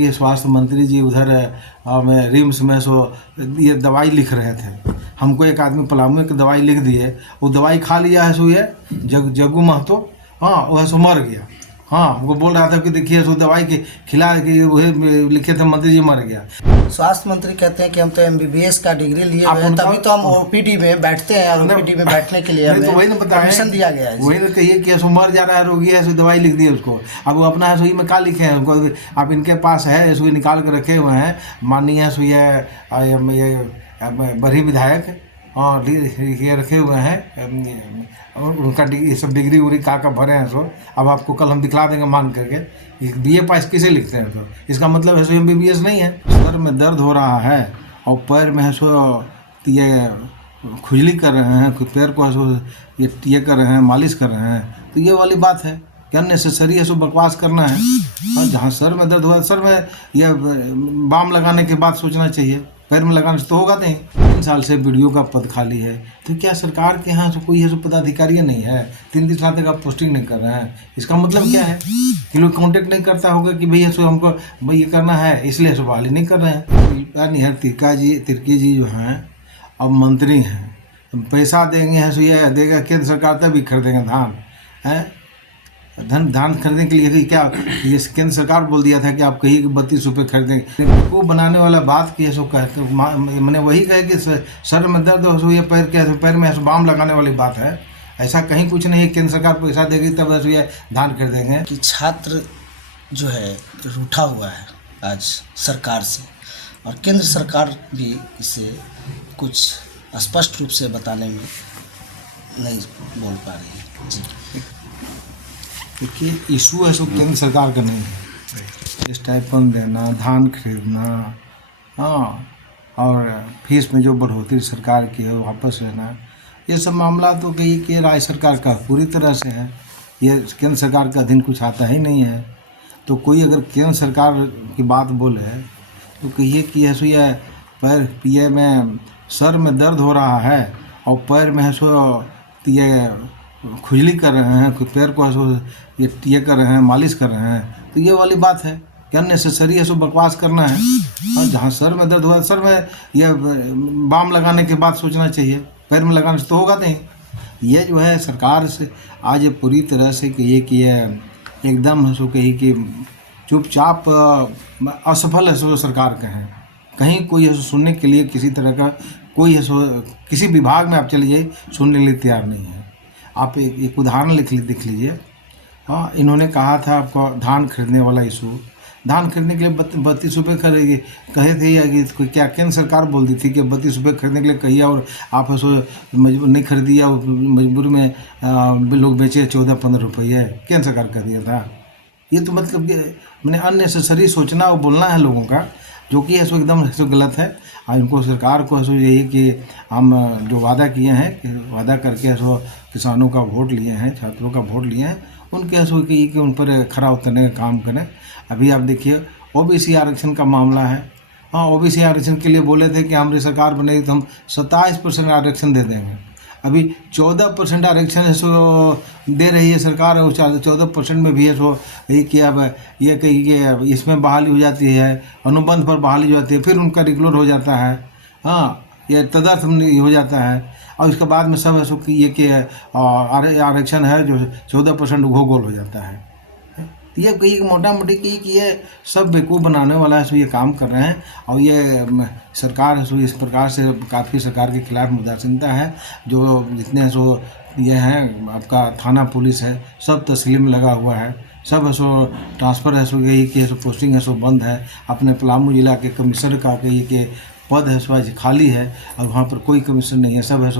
ये स्वास्थ्य मंत्री जी उधर रिम्स में ये दवाई लिख रहे थे। हमको एक आदमी पलामू की दवाई लिख दिए, वो दवाई खा लिया है ये जग्गू महतो, हाँ वह मर गया। हाँ हमको बोल रहा था कि देखिए दवाई के खिला के वही लिखे थे, मंत्री जी मर गया। स्वास्थ्य मंत्री कहते हैं कि हम तो MBBS का डिग्री लिए हुए हैं, तभी तो हम OPD में बैठते हैं और OPD में बैठने के लिए हमें तो वही ना परमिशन दिया गया है। वही ना कहिए कि ऐसो मर जा रहा है रोगी है, दवाई लिख दी उसको। अब वो अपना ऐसो में क्या लिखे हैं उनको, अब इनके पास है ऐसो निकाल के रखे हुए हैं। माननीय ऐसो ये बड़ी विधायक हाँ ये रखे हुए हैं, उनका ये सब डिग्री उग्री का भरे हैं सो। अब आपको कल हम दिखला देंगे मान करके BA पास किसे लिखते हैं। तो इसका मतलब है MBBS नहीं है। सर में दर्द हो रहा है और पैर में है ये खुजली कर रहे हैं, पैर को ये कर रहे हैं, मालिश कर रहे हैं। तो ये वाली बात है कि अननेसेसरी है बकवास करना है। और जहाँ सर में दर्द हुआ, सर में यह बाम लगाने के बाद सोचना चाहिए, पैर में लगाने से तो होगा नहीं। 3 साल से BDO का पद खाली है, तो क्या सरकार के यहाँ से कोई पदाधिकारी नहीं है? 3 साल तक आप पोस्टिंग नहीं कर रहे हैं, इसका मतलब क्या है कि लोग कांटेक्ट नहीं करता होगा कि भैया हमको भाई ये करना है, इसलिए सवाल ही नहीं कर रहे हैं। तिर्की जी जो हैं अब मंत्री हैं, पैसा देंगे है ये देगा केंद्र सरकार, तभी खरीदेंगे धान है। धान खरीदने के लिए क्या ये केंद्र सरकार बोल दिया था कि आप कहिए कि 32 रुपये खरीदेंगे। वो बनाने वाला बात की सो कहते मैंने वही कहे कि सर में दर्द हो ये पैर में बाम लगाने वाली बात है। ऐसा कहीं कुछ नहीं है, केंद्र सरकार पैसा देगी तब ऐसे ये धान खरीदेंगे। कि छात्र जो है रूठा हुआ है आज सरकार से, और केंद्र सरकार भी इसे कुछ स्पष्ट रूप से बताने में नहीं बोल पा रही है। जी देखिए इशू है केंद्र सरकार का नहीं है। स्टाइपेंड देना, धान खरीदना, हाँ और फीस में जो बढ़ोतरी सरकार की है वापस लेना, ये सब मामला तो कही कि राज्य सरकार का पूरी तरह से है। ये केंद्र सरकार का अधीन कुछ आता ही नहीं है। तो कोई अगर केंद्र सरकार की बात बोले तो कहिए कि ये पैर पिए में सर में दर्द हो रहा है और पैर में ये खुजली कर रहे हैं, पैर को ये कर रहे हैं, मालिश कर रहे हैं। तो ये वाली बात है कि अननेसेसरी है बकवास करना है। और जहाँ सर में दर्द हुआ, सर में ये बाम लगाने के बाद सोचना चाहिए, पैर में लगाने से तो होगा नहीं। ये जो है सरकार से आज पूरी तरह से कहिए कि ये एकदम कहिए कि चुपचाप असफल है सरकार के हैं। कहीं कोई सुनने के लिए किसी तरह का कोई किसी विभाग में आप चलिए सुनने के लिए तैयार नहीं है। आप एक उदाहरण लिख लीजिए। हाँ इन्होंने कहा था आपको धान खरीदने वाला इशू, धान खरीदने के लिए 32 रुपये कहे थे या कि क्या केंद्र सरकार बोल दी थी कि 32 रुपये खरीदने के लिए कहिए, और आप मजबूर नहीं खरीदिए और मजबूरी में लोग बेचे 14-15 रुपये, केंद्र सरकार कह दिया था। ये तो मतलब कि मैंने अननेसेसरी सोचना और बोलना है लोगों का, जो कि ऐसा एकदम गलत है। और इनको सरकार को ऐसा यही कि हम जो वादा किए हैं कि वादा करके ऐसा किसानों का वोट लिए हैं, छात्रों का वोट लिए हैं, उनके ऐसा कि उन पर खरा उतरने का काम करें। अभी आप देखिए OBC आरक्षण का मामला है। हाँ OBC आरक्षण के लिए बोले थे कि हमारी सरकार बनेगी तो हम 27% आरक्षण दे देंगे। अभी 14% आरक्षण दे रही है सरकार, और 14% में भी है यही कि अब ये कही कि इसमें बहाली हो जाती है, अनुबंध पर बहाली हो जाती है, फिर उनका रिक्लोर हो जाता है। हाँ ये तदर्थ हो जाता है, और इसके बाद में सब ऐसा कि ये कि आरक्षण है जो 14% गोल हो जाता है। ये कही मोटा मोटी की कि ये सब बेवकूफ़ बनाने वाला है ये काम कर रहे हैं। और ये सरकार इस प्रकार से काफ़ी सरकार के खिलाफ उदासीनता है। जो जितने ये हैं आपका थाना पुलिस है, सब तस्लीम लगा हुआ है, सब ट्रांसफ़र है यही कि पोस्टिंग है बंद है। अपने पलामू जिला के कमिश्नर का कही कि पद है खाली है और वहाँ पर कोई कमीशन नहीं है, सब है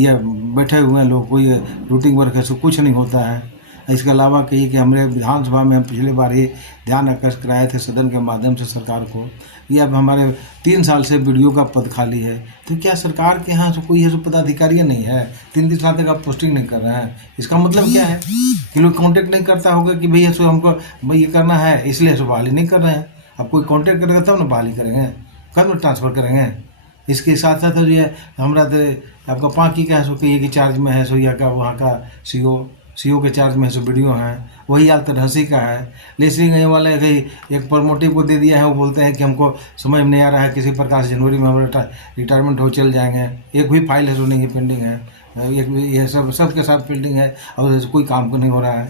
ये बैठे हुए हैं लोग, कोई रूटीन वर्क है कुछ नहीं होता है। इसके अलावा कही कि हमारे विधानसभा में हम पिछली बार ही ध्यान आकर्षित कराए थे सदन के माध्यम से सरकार को, ये अब हमारे 3 साल से BDO का पद खाली है। तो क्या सरकार के यहाँ से कोई पदाधिकारी नहीं है? 3 साल तक आप पोस्टिंग नहीं कर रहे हैं, इसका मतलब क्या है कि लोग कांटेक्ट नहीं करता होगा कि भैया हमको भाई ये करना है, इसलिए बहाली नहीं कर रहे हैं। अब कोई कांटेक्ट करेगा तब ना बहाली करेंगे, कब में ट्रांसफ़र करेंगे। इसके साथ साथ ये हमारा तो आपका पाँकी का कहिए कि चार्ज में है या का वहाँ का सीओ के चार्ज में है सो वीडियो हैं, वही हाल तरहसी का है। लेसलिंग ये वाले कहीं एक प्रमोटिव को दे दिया है, वो बोलते हैं कि हमको समझ में नहीं आ रहा है, किसी प्रकार से जनवरी में हम रिटायरमेंट हो चल जाएंगे। एक भी फाइल है सो नहीं पेंडिंग है, एक भी ये सब के साथ पेंडिंग है और कोई काम को नहीं हो रहा है।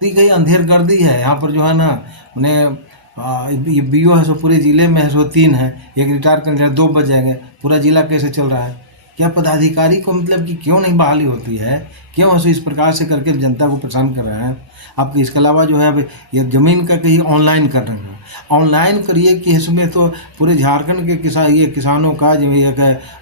तो ये कहीं अंधेर गर्दी है यहाँ पर जो है ना। मैंने ये बीओ है सो पूरे ज़िले में है सो 3 है, एक रिटायर कर 2 बच जाएंगे, पूरा ज़िला कैसे चल रहा है? क्या पदाधिकारी को मतलब कि क्यों नहीं बहाली होती है, क्यों ऐसे इस प्रकार से करके जनता को परेशान कर रहे हैं? आप इसके अलावा जो है अब ये ज़मीन का कहीं ऑनलाइन कर रहे हैं, ऑनलाइन करिए कि इसमें तो पूरे झारखंड के किसानों का जो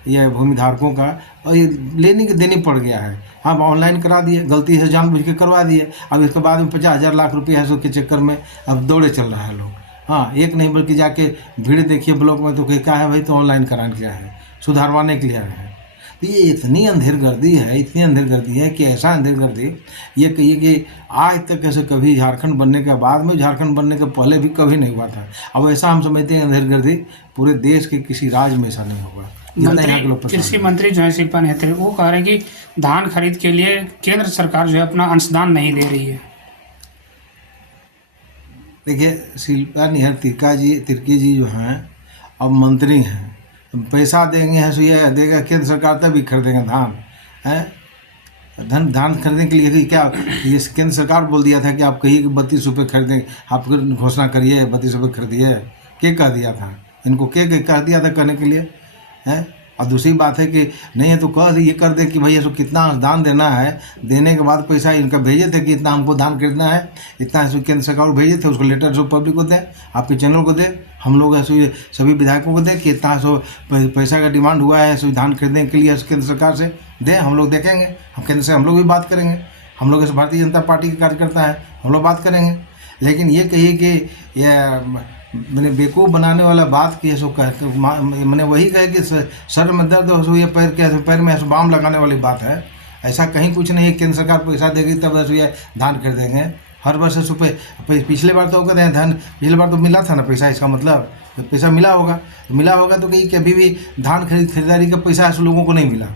ये भूमिधारकों का और ये लेने के देनी पड़ गया है। हाँ, ऑनलाइन करा दिए, गलती से जानबूझ के करवा दिए। अब इसके बाद में 50,000 लाख रुपये है सो के चक्कर में अब दौड़े चल रहा है लोग। हाँ, एक नहीं बल्कि जाके भीड़ देखिए ब्लॉक में तो क्या है भाई, तो ऑनलाइन कराने के लिए है, सुधारवाने के लिए है। तो ये इतनी अंधेरगर्दी है, इतनी अंधेरगर्दी है कि ऐसा अंधेरगर्दी ये कहिए कि आज तक ऐसे कभी झारखंड बनने के बाद में, झारखंड बनने के पहले भी कभी नहीं हुआ था। अब ऐसा हम समझते हैं अंधेरगर्दी पूरे देश के किसी राज्य में ऐसा नहीं होगा। कृषि मंत्री जो है शिल्पा नेत्री, वो कह रहे हैं कि धान खरीद के लिए केंद्र सरकार जो है अपना अंशदान नहीं दे रही है। देखिए, शिल्पा तिर्की जी जो हैं अब मंत्री हैं, पैसा देंगे है सो ये देगा केंद्र सरकार, तभी खरीदेंगे धान है। धान खरीदने के लिए कि क्या ये केंद्र सरकार बोल दिया था कि आप कहिए कि 32 रुपये खरीदेंगे, आप घोषणा करिए 32 रुपये खरीदिए, क्या कह दिया था इनको? क्या कह दिया था कहने के लिए है? और दूसरी बात है कि नहीं है तो कह ये कर दे कि भैया सो कितना दान देना है, देने के बाद पैसा इनका भेजे थे कि इतना हमको दान खरीदना है, इतना केंद्र सरकार को भेजे थे, उसको लेटर जो पब्लिक को दे, आपके चैनल को दे, हम लोग ऐसे सभी विधायकों को दे कि इतना सो पैसा का डिमांड हुआ है सो धान खरीदने के लिए केंद्र सरकार से दे, हम लोग देखेंगे, हम केंद्र से हम लोग भी बात करेंगे, हम लोग ऐसे भारतीय जनता पार्टी के कार्यकर्ता है, हम लोग बात करेंगे। लेकिन ये कहिए कि ये मैंने बेवकूफ़ बनाने वाला बात की है सो मैंने वही कहे कि सर में दर्द हो सो ये पैर में ऐसे बाम लगाने वाली बात है। ऐसा कहीं कुछ नहीं है, केंद्र सरकार पैसा देगी तब ऐसे ये धान खरीदेंगे। हर वर्ष ऐसे पिछले बार तो कहते हैं धान, पिछले बार तो मिला था ना पैसा, इसका मतलब पैसा मिला होगा तो कहीं कभी भी धान खरीदारी का पैसा ऐसे लोगों को नहीं मिला।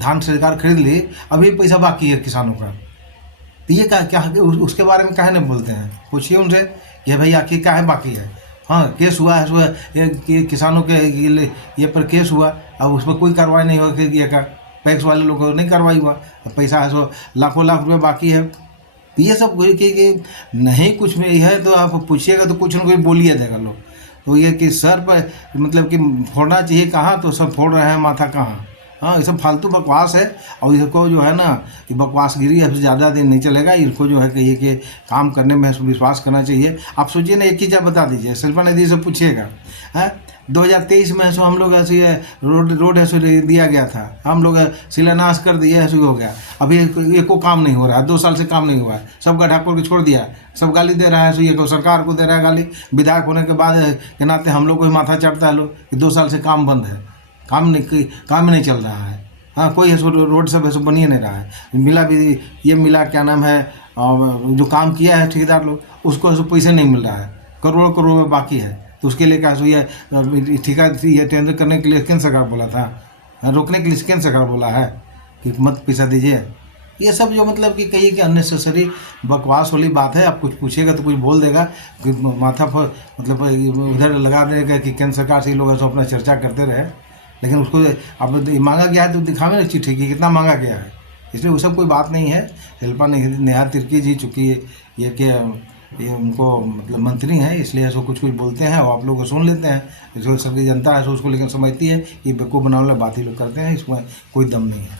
धान सरकार खरीद ली, अभी पैसा बाकी है किसानों का। तो ये क्या उसके बारे में काहे नहीं बोलते हैं? पूछिए उनसे कि भाई आखिर क्या है बाकी है। हाँ, केस हुआ है ये किसानों के ये पर केस हुआ, अब उस पर कोई कार्रवाई नहीं हुआ कि ये का पैक्स वाले लोगों को नहीं कार्रवाई हुआ, पैसा है सो लाखों लाख रुपये बाकी है। तो ये सब कि नहीं कुछ में है तो आप पूछिएगा तो कुछ न कुछ बोलिए देगा लोग। तो ये कि सर पर मतलब कि फोड़ना चाहिए कहाँ, तो सब फोड़ रहे हैं माथा कहाँ। हाँ, ये सब फालतू बकवास है और इसको जो है ना कि बकवासगिरी अब ज़्यादा दिन नहीं चलेगा। इनको जो है कहिए कि काम करने में विश्वास करना चाहिए। आप सोचिए ना, एक चीज़ आप बता दीजिए, शिल्पा नेत्री से पूछिएगा है 2023 में ऐसा हम लोग ऐसे रोड ऐसे दिया गया था, हम लोग शिलान्यास कर दिए, ऐसे हो गया, अभी एको काम नहीं हो रहा है, 2 साल से काम नहीं हुआ है, सब गड्ढा खोल के छोड़ दिया, सब गाली दे रहा है, ऐसे ये सरकार को दे रहा है गाली। विधायक होने के बाद के नाते हम लोग को माथा चढ़ता है लोग कि 2 साल से काम बंद है, काम नहीं चल रहा है। हाँ, कोई ऐसा रोड सब ऐसा बनिए नहीं रहा है। मिला भी ये मिला क्या नाम है, जो काम किया है ठेकेदार लोग उसको ऐसे पैसे नहीं मिल रहा है, करोड़ में बाकी है। तो उसके लिए क्या ये ठेका ये टेंडर करने के लिए केंद्र सरकार बोला था, रोकने के लिए केंद्र सरकार बोला है कि मत पैसा दीजिए। ये सब जो मतलब कि कहिए कि अननेसेसरी बकवास वाली बात है। आप कुछ पूछिएगा तो कुछ बोल देगा कि माथा पर मतलब उधर लगा देगा कि केंद्र सरकार से लोग ऐसा अपना चर्चा करते रहे। लेकिन उसको अब मांगा गया है तो दिखावे ना चिट्ठी की कितना मांगा गया है, इसलिए वो सब कोई बात नहीं है। शिल्पा तिर्की जी चूँकि ये उनको मतलब मंत्री हैं, इसलिए ऐसा कुछ बोलते हैं और आप लोग सुन लेते हैं। जो सबकी जनता है सो उसको लेकिन समझती है कि बेवकूफ़ बनाने वाली बात ही लोग करते हैं, इसमें कोई दम नहीं है।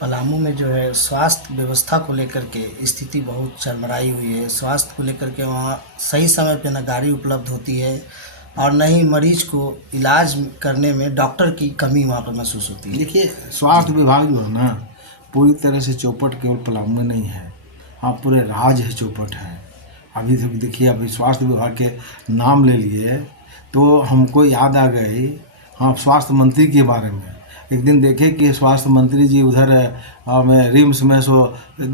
पलामू में जो है स्वास्थ्य व्यवस्था को लेकर के स्थिति बहुत चरमराई हुई है। स्वास्थ्य को लेकर के वहाँ सही समय पे न गाड़ी उपलब्ध होती है और न ही मरीज को इलाज करने में डॉक्टर की कमी वहाँ पर महसूस होती है। देखिए, स्वास्थ्य विभाग जो है ना पूरी तरह से चौपट केवल पलामू में नहीं है, हाँ पूरे राज्य है चौपट है। अभी तक देखिए, अभी स्वास्थ्य विभाग के नाम ले लिए तो हमको याद आ गई हाँ स्वास्थ्य मंत्री के बारे में। एक दिन देखे कि स्वास्थ्य मंत्री जी उधर रिम्स में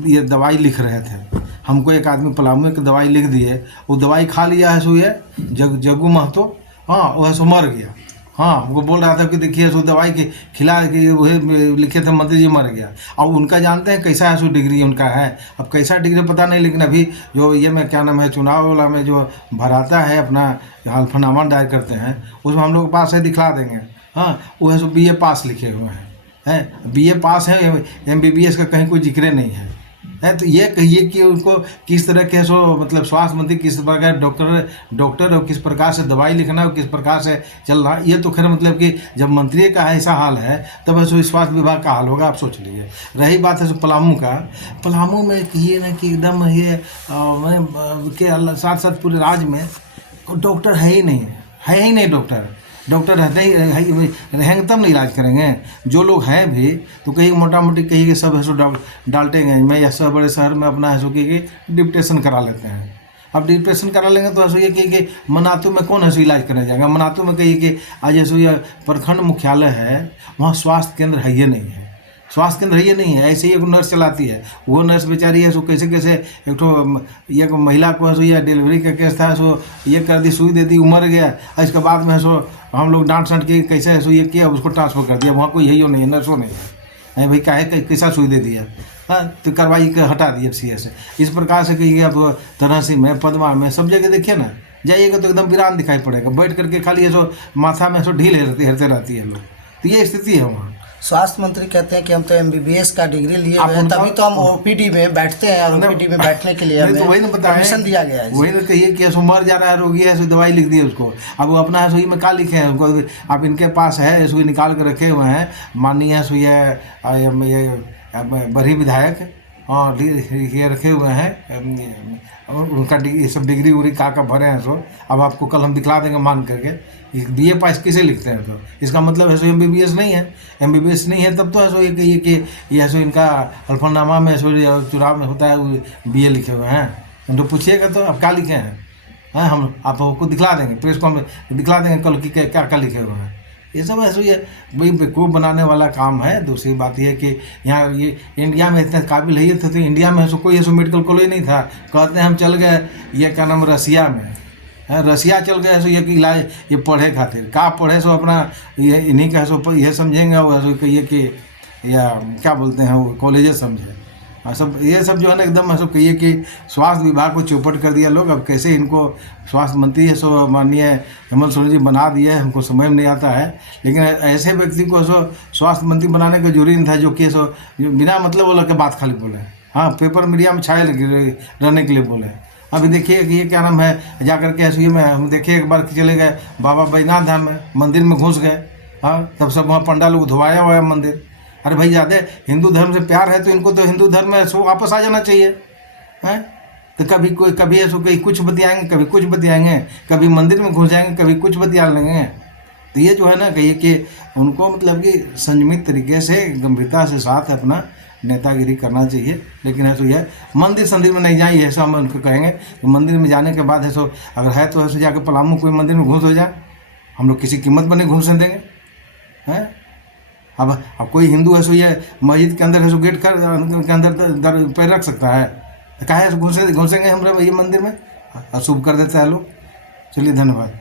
ये दवाई लिख रहे थे, हमको एक आदमी पलामू की दवाई लिख दिए, वो दवाई खा लिया है सो ये जग्गू महतो, हाँ वो है सो मर गया। हाँ, हमको बोल रहा था कि देखिए सो दवाई के खिला के वही लिखे थे मंत्री जी मर गया। अब उनका जानते हैं कैसा है सो डिग्री उनका है, अब कैसा डिग्री पता नहीं, लेकिन अभी जो ये में क्या नाम है चुनाव वाला में जो भराता है अपना हल्फनामा दायर करते हैं उसमें हम लोग के पास है, दिखला देंगे। हाँ, वो है सो BA पास लिखे हुए हैं, BA पास है, MBBS का कहीं कोई जिक्र नहीं है। तो ये कहिए कि उनको किस तरह के सो मतलब स्वास्थ्य मंत्री किस प्रकार डॉक्टर और किस प्रकार से दवाई लिखना और किस प्रकार से चलना, ये तो खैर मतलब कि जब मंत्री का ऐसा हाल है तब ऐसे स्वास्थ्य विभाग का हाल होगा, आप सोच लीजिए। रही बात है सो पलामू का, पलामू में कहिए ना कि एकदम ये के साथ साथ पूरे राज्य में डॉक्टर है ही नहीं डॉक्टर रहते ही रहेंगे तब नहीं इलाज करेंगे। जो लोग हैं भी तो कहीं मोटा मोटी कहीं के सब ऐसो डालटेंगे में या सब बड़े शहर में अपना ऐसो कि डिप्टेशन करा लेते हैं। अब डिप्रेशन करा लेंगे तो ऐसो ये कि मनातू में कौन ऐसो इलाज करने जाएगा। मनातू में कहिए कि आज ऐसो ये प्रखंड मुख्यालय है, वहाँ स्वास्थ्य केंद्र है ये नहीं है, स्वास्थ्य केंद्र ये नहीं है। ऐसे ही एक नर्स चलाती है, वो नर्स बेचारी है सो कैसे एक तो ये महिला को सो ये डिलीवरी का केस था सो ये कर दी, सुई दे दी, मर गया। इसके बाद में सो हम लोग डांट के कैसे है सो ये किया, उसको ट्रांसफ़र कर दिया, वहाँ कोई है नहीं है, नर्सों नहीं है। भाई काहे कैसा सुई दे दिया, हाँ तो कार्रवाई कर हटा दी FCA से। इस प्रकार से कहिएगा तो तहसील में पदमा में सब जगह देखिए ना, जाइएगा तो एकदम वीरान दिखाई पड़ेगा, बैठ करके खाली ये सो माथा में सो ढील हेरते रहती है लोग। तो ये स्थिति है वहाँ। स्वास्थ्य मंत्री कहते हैं कि हम तो MBBS का डिग्री लिए हुए हैं, तभी तो हम OPD में बैठते हैं और OPD में बैठने के लिए तो वही ना परमिशन दिया गया है। वही ना कहिए कि ऐसो मर जा रहा है रोगी है, ऐसो दवाई लिख दी है उसको। अब वो अपना सुई में का लिखे हैं उनको, आप इनके पास है सुई निकाल कर रखे हुए हैं, माननीय सुई ये बड़ी विधायक और ये रखे हुए हैं उनका ये सब डिग्री उग्री का भरे हैं सो। अब आपको कल हम दिखला देंगे मान करके BA पास किसे लिखते हैं, तो इसका मतलब ऐसो MBBS नहीं है। MBBS नहीं है तब तो ऐसो ये कहिए कि ये ऐसो इनका हल्फनामा में ऐसो चुनाव में होता है वो BA लिखे हुए हैं। उनको पूछिएगा तो अब क्या लिखे हैं, हाँ हम आपको दिखला देंगे, प्रेस कॉन्फ्रेंस दिखला देंगे कल की क्या लिखे हुए हैं। ये सब ऐसे ये वही बेवकूफ़ बनाने वाला काम है। दूसरी बात ये कि यहाँ ये इंडिया में इतने काबिल है थे, तो इंडिया में ऐसा कोई ऐसा मेडिकल कॉलेज नहीं था। कहते हैं हम चल गए ये क्या नाम रसिया में, रसिया चल गए ऐसे ये कि इलाज ये पढ़े खातिर का पढ़े सो अपना ये इन्हीं का सो ये समझेंगे वो ऐसे कहिए कि या क्या बोलते हैं वो कॉलेज समझे। सब ये सब जो है ना एकदम ऐसा कहिए कि स्वास्थ्य विभाग को चौपट कर दिया लोग। अब कैसे इनको स्वास्थ्य मंत्री है सो माननीय हेमंत सोरेन जी बना दिए, हमको समझ में नहीं आता है। लेकिन ऐसे व्यक्ति को सो स्वास्थ्य मंत्री बनाने का जरूरी नहीं था जो कि सो बिना मतलब बोला के बात खाली बोले, हाँ पेपर मीडिया में छाए रहने के लिए बोले। अभी देखिए कि ये क्या नाम है जाकर के ऐसे में हम देखिए एक बार चले गए बाबा बैजनाथ धाम में, मंदिर में घुस गए, हाँ तब सब वहाँ पंडा लोग धोवाया हुआ है मंदिर। अरे भाई ज़्यादा हिंदू धर्म से प्यार है तो इनको तो हिंदू धर्म में सो वापस आ जाना चाहिए, हैं। तो कभी ऐसा कहीं कुछ बतियाएंगे, कभी कुछ बतियाएंगे, कभी मंदिर में घुस जाएंगे, कभी कुछ बतिया लेंगे। तो ये जो है ना कहिए कि उनको मतलब कि संयमित तरीके से गंभीरता से साथ अपना नेतागिरी करना चाहिए। लेकिन ऐसा ये मंदिर में नहीं जाइए, ऐसा हम उनको कहेंगे कि मंदिर में जाने के बाद ऐसा अगर है तो ऐसे जाकर पलामू कोई मंदिर में घुस हो जाए, हम लोग किसी कीमत पर नहीं घुसने देंगे, हैं। अब कोई हिंदू है सो ये मस्जिद के अंदर है सो गेट के अंदर पैर रख सकता है, काहे घुसेंगे हम ये मंदिर में, अशुभ कर देता है लोग। चलिए धन्यवाद।